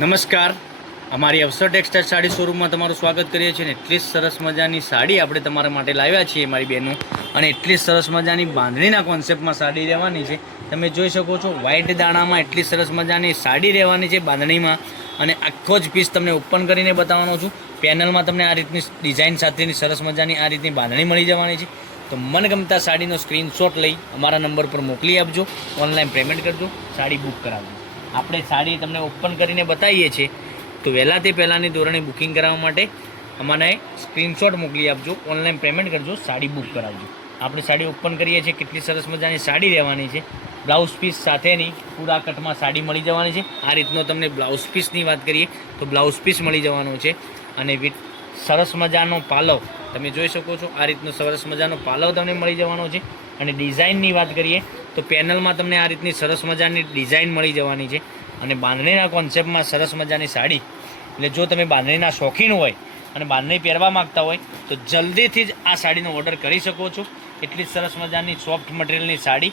નમસ્કાર, અમારી અવસર ટેક્સટાઇલ સાડી શોરૂમમાં તમારું સ્વાગત કરીએ છીએ. અને એટલી સરસ મજાની સાડી આપણે તમારા માટે લાવ્યા છીએ મારી બહેનો, અને એટલી સરસ મજાની બાંધણીના કોન્સેપ્ટમાં સાડી રહેવાની છે. તમે જોઈ શકો છો વ્હાઇટ દાણામાં એટલી સરસ મજાની સાડી રહેવાની છે બાંધણીમાં, અને આખો જ પીસ તમને ઓપન કરીને બતાવવાનો છું. પેનલમાં તમને આ રીતની ડિઝાઇન સાથેની સરસ મજાની આ રીતની બાંધણી મળી જવાની છે. તો મનગમતા સાડીનો સ્ક્રીનશોટ લઈ અમારા નંબર પર મોકલી આપજો, ઓનલાઈન પેમેન્ટ કરજો, સાડી બુક કરાવજો. આપણે સાડી તમને ઓપન કરીને બતાવીએ છીએ, તો વહેલા તે પહેલાંની ધોરણે બુકિંગ કરાવવા માટે અમને સ્ક્રીનશોટ મોકલી આપજો, ઓનલાઈન પેમેન્ટ કરજો, સાડી બુક કરાવજો. આપણે સાડી ઓપન કરીએ છીએ, કેટલી સરસ મજાની સાડી રહેવાની છે. બ્લાઉઝ પીસ સાથેની પૂરા કટમાં સાડી મળી જવાની છે. આ રીતનો તમને બ્લાઉઝ પીસની વાત કરીએ તો બ્લાઉઝ પીસ મળી જવાનો છે, અને વિથ સરસ મજાનો પાલવ તમે જોઈ શકો છો. આ રીતનો સરસ મજાનો પાલવ તમને મળી જવાનો છે. અને ડિઝાઇનની વાત કરીએ તો પેનલમાં તમને આ રીતની સરસ મજાની ડિઝાઇન મળી જવાની છે. અને બાંધણીના કોન્સેપ્ટમાં સરસ મજાની સાડી, એટલે જો તમે બાંધણીના શોખીન હોય અને બાંધણી પહેરવા માગતા હોય તો જલ્દીથી જ આ સાડીનો ઓર્ડર કરી શકો છો. એટલી સરસ મજાની સોફ્ટ મટીરિયલની સાડી,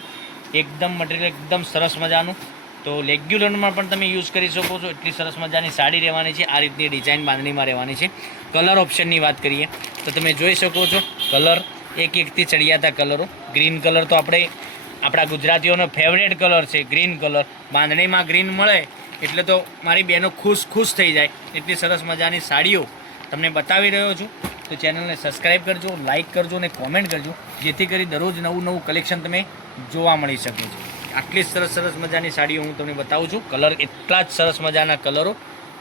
મટીરિયલ એકદમ સરસ મજાનું, તો રેગ્યુલરમાં પણ તમે યુઝ કરી શકો છો. એટલી સરસ મજાની સાડી રહેવાની છે. આ રીતની ડિઝાઇન બાંધણીમાં રહેવાની છે. કલર ઓપ્શનની વાત કરીએ તો તમે જોઈ શકો છો કલર એકથી ચડિયાતા કલરો. ગ્રીન કલર તો આપણા ગુજરાતીઓનો ફેવરેટ કલર છે, ગ્રીન કલર. બાંધણીમાં ગ્રીન મળે એટલે તો મારી બહેનો ખુશ થઈ જાય. એટલી સરસ મજાની સાડીઓ તમને બતાવી રહ્યો છું. તો ચેનલને સબસ્ક્રાઈબ કરજો, લાઇક કરજો અને કોમેન્ટ કરજો, જેથી કરી દરરોજ નવું કલેક્શન તમે જોવા મળી શકે છે. આટલી સરસ મજાની સાડીઓ હું તમને બતાવું છું. કલર એટલા જ સરસ મજાના કલરો,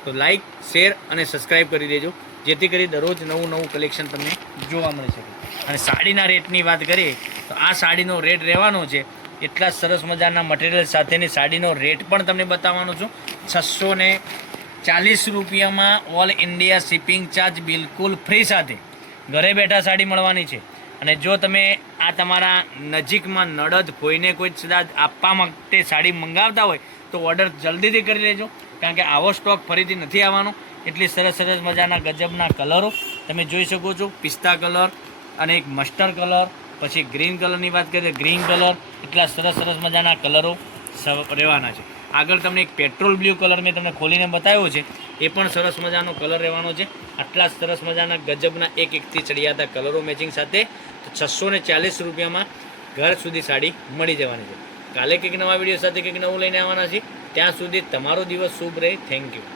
તો લાઇક, શેર અને સબસ્ક્રાઈબ કરી દેજો, જેથી કરી દરરોજ નવું કલેક્શન તમને જોવા મળી શકે. અને સાડીના રેટની વાત કરીએ તો આ સાડીનો રેટ રહેવાનો છે એટલા સરસ મજાના મટીરિયલ સાથેની સાડીનો રેટ પણ તમને બતાવવાનો છું. 640 રૂપિયામાં ઓલ ઇન્ડિયા શિપિંગ ચાર્જ બિલકુલ ફ્રી સાથે ઘરે બેઠા સાડી મળવાની છે. અને જો તમે આ તમારા નજીકમાં નડદ કોઈને કોઈ કદાચ આપવા માટે સાડી મંગાવતા હોય તો ઓર્ડર જલ્દીથી કરી લેજો, કારણ કે આવો સ્ટોક ફરીથી નથી આવવાનો. એટલી સરસ મજાના ગજબના કલરો તમે જોઈ શકો છો. પિસ્તા કલર અને એક મસ્ટર્ડ કલર, પછી ગ્રીન કલરની વાત કરીએ ગ્રીન કલર. એટલા સરસ મજાના કલરો રહેવાના છે. આગળ તમને એક પેટ્રોલ બ્લુ કલર મેં તમને ખોલીને બતાવ્યો છે, એ પણ સરસ મજાનો કલર રહેવાનો છે. આટલા સરસ મજાના ગજબના એકથી ચડિયાતા કલરો મેચિંગ સાથે 640 રૂપિયામાં ઘર સુધી સાડી મળી જવાની છે. કાલે કંઈક નવા વિડીયો સાથે કંઈક નવું લઈને આવવાના છે. ત્યાં સુધી તમારો દિવસ શુભ રહે. Thank you.